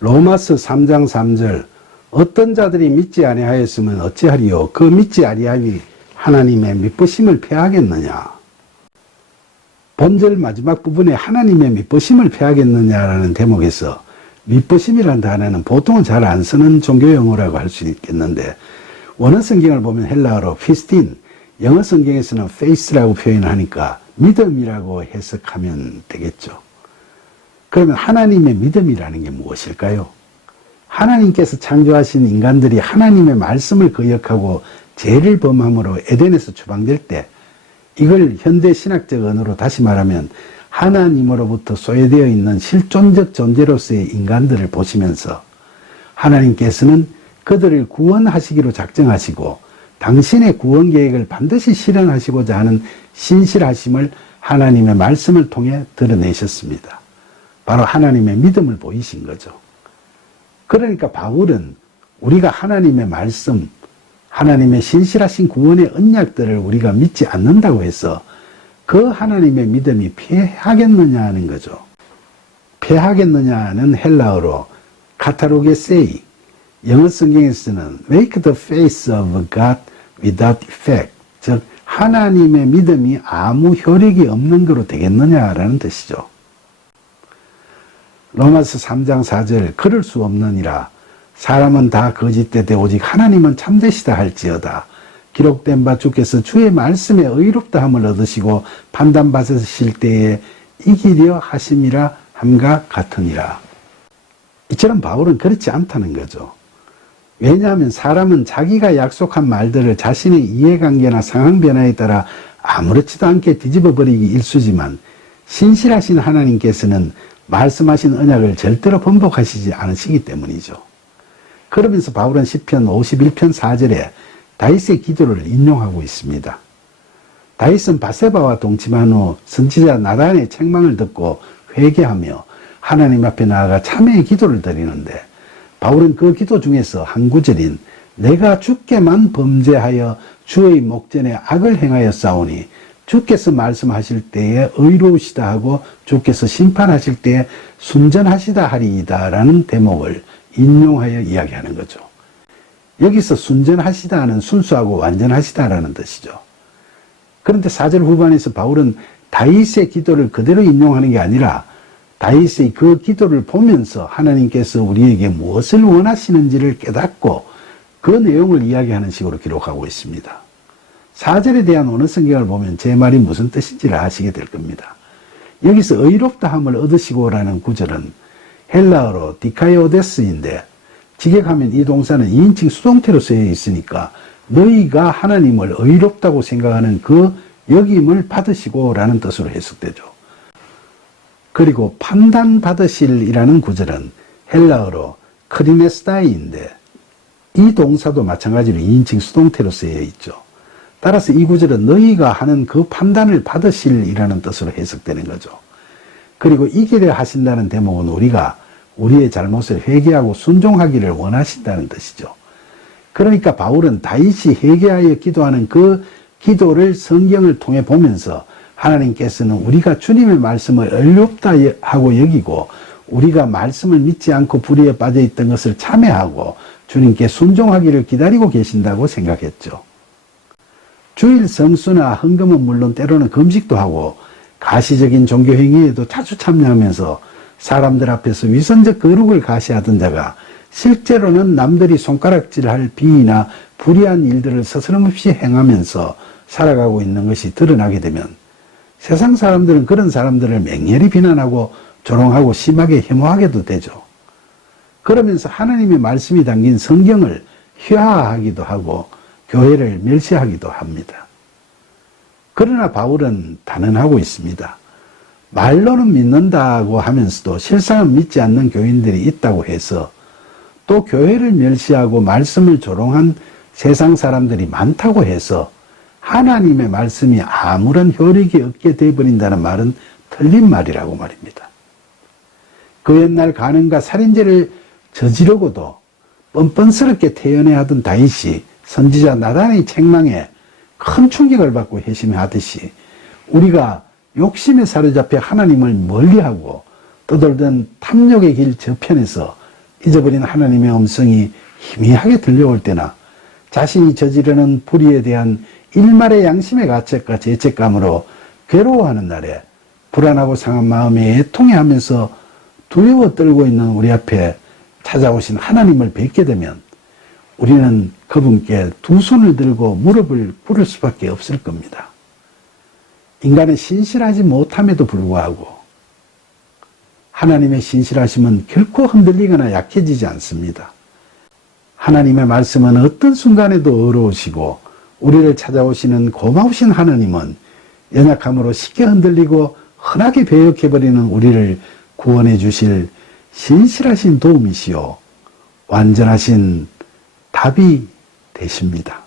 로마서 3장 3절 어떤 자들이 믿지 아니하였으면 어찌하리요 그 믿지 아니함이 하나님의 미쁘심을 패하겠느냐. 본절 마지막 부분에 하나님의 미쁘심을 패하겠느냐라는 대목에서 미쁘심이라는 단어는 보통은 잘 안 쓰는 종교 용어라고 할 수 있겠는데 원어 성경을 보면 헬라어로 피스틴, 영어 성경에서는 faith라고 표현을 하니까 믿음이라고 해석하면 되겠죠. 그러면 하나님의 믿음이라는 게 무엇일까요? 하나님께서 창조하신 인간들이 하나님의 말씀을 거역하고 죄를 범함으로 에덴에서 추방될 때 이걸 현대 신학적 언어로 다시 말하면 하나님으로부터 소외되어 있는 실존적 존재로서의 인간들을 보시면서 하나님께서는 그들을 구원하시기로 작정하시고 당신의 구원 계획을 반드시 실현하시고자 하는 신실하심을 하나님의 말씀을 통해 드러내셨습니다. 바로 하나님의 믿음을 보이신 거죠. 그러니까 바울은 우리가 하나님의 말씀, 하나님의 신실하신 구원의 언약들을 우리가 믿지 않는다고 해서 그 하나님의 믿음이 패하겠느냐 하는 거죠. 패하겠느냐는 헬라어로 카타로게세이, 영어 성경에서는 make the face of God without effect, 즉 하나님의 믿음이 아무 효력이 없는 거로 되겠느냐라는 뜻이죠. 로마서 3장 4절 그럴 수 없느니라 사람은 다 거짓되되 오직 하나님은 참되시다 할지어다. 기록된 바 주께서 주의 말씀에 의롭다함을 얻으시고 판단받으실 때에 이기려 하심이라 함과 같으니라. 이처럼 바울은 그렇지 않다는 거죠. 왜냐하면 사람은 자기가 약속한 말들을 자신의 이해관계나 상황 변화에 따라 아무렇지도 않게 뒤집어버리기 일쑤지만 신실하신 하나님께서는 말씀하신 언약을 절대로 번복하시지 않으시기 때문이죠. 그러면서 바울은 시편 51편 4절에 다윗의 기도를 인용하고 있습니다. 다윗은 바세바와 동침한 후 선지자 나단의 책망을 듣고 회개하며 하나님 앞에 나아가 참회의 기도를 드리는데 바울은 그 기도 중에서 한 구절인 내가 주께만 범죄하여 주의 목전에 악을 행하여 싸우니 주께서 말씀하실 때에 의로우시다 하고 주께서 심판하실 때에 순전하시다 하리이다 라는 대목을 인용하여 이야기하는 거죠. 여기서 순전하시다는 순수하고 완전하시다라는 뜻이죠. 그런데 4절 후반에서 바울은 다윗의 기도를 그대로 인용하는 게 아니라 다윗의 그 기도를 보면서 하나님께서 우리에게 무엇을 원하시는지를 깨닫고 그 내용을 이야기하는 식으로 기록하고 있습니다. 4절에 대한 원어 성경을 보면 제 말이 무슨 뜻인지를 아시게 될 겁니다. 여기서 의롭다함을 얻으시고라는 구절은 헬라어로 디카이오데스인데 직역하면 이 동사는 2인칭 수동태로 쓰여 있으니까 너희가 하나님을 의롭다고 생각하는 그 여김을 받으시고라는 뜻으로 해석되죠. 그리고 판단받으실이라는 구절은 헬라어로 크리네스다이인데 이 동사도 마찬가지로 2인칭 수동태로 쓰여 있죠. 따라서 이 구절은 너희가 하는 그 판단을 받으실이라는 뜻으로 해석되는 거죠. 그리고 이기려 하신다는 대목은 우리가 우리의 잘못을 회개하고 순종하기를 원하신다는 뜻이죠. 그러니까 바울은 다윗이 회개하여 기도하는 그 기도를 성경을 통해 보면서 하나님께서는 우리가 주님의 말씀을 의롭다 하고 여기고 우리가 말씀을 믿지 않고 불의에 빠져 있던 것을 참회하고 주님께 순종하기를 기다리고 계신다고 생각했죠. 주일 성수나 헌금은 물론 때로는 금식도 하고 가시적인 종교 행위에도 자주 참여하면서 사람들 앞에서 위선적 거룩을 가시하던 자가 실제로는 남들이 손가락질할 비위나 불의한 일들을 서스럼없이 행하면서 살아가고 있는 것이 드러나게 되면 세상 사람들은 그런 사람들을 맹렬히 비난하고 조롱하고 심하게 혐오하게도 되죠. 그러면서 하나님의 말씀이 담긴 성경을 휘하하기도 하고 교회를 멸시하기도 합니다. 그러나 바울은 단언하고 있습니다. 말로는 믿는다고 하면서도 실상은 믿지 않는 교인들이 있다고 해서 또 교회를 멸시하고 말씀을 조롱한 세상 사람들이 많다고 해서 하나님의 말씀이 아무런 효력이 없게 되어버린다는 말은 틀린 말이라고 말입니다. 그 옛날 간음과 살인죄를 저지르고도 뻔뻔스럽게 태연해 하던 다윗이 선지자 나단의 책망에 큰 충격을 받고 회심하듯이 우리가 욕심에 사로잡혀 하나님을 멀리하고 떠돌던 탐욕의 길 저편에서 잊어버린 하나님의 음성이 희미하게 들려올 때나 자신이 저지르는 불의에 대한 일말의 양심의 가책과 죄책감으로 괴로워하는 날에 불안하고 상한 마음에 애통해하면서 두려워 떨고 있는 우리 앞에 찾아오신 하나님을 뵙게 되면 우리는 그분께 두 손을 들고 무릎을 꿇을 수밖에 없을 겁니다. 인간은 신실하지 못함에도 불구하고 하나님의 신실하심은 결코 흔들리거나 약해지지 않습니다. 하나님의 말씀은 어떤 순간에도 어려우시고 우리를 찾아오시는 고마우신 하나님은 연약함으로 쉽게 흔들리고 흔하게 배역해버리는 우리를 구원해 주실 신실하신 도움이시요 완전하신 답이 되십니다.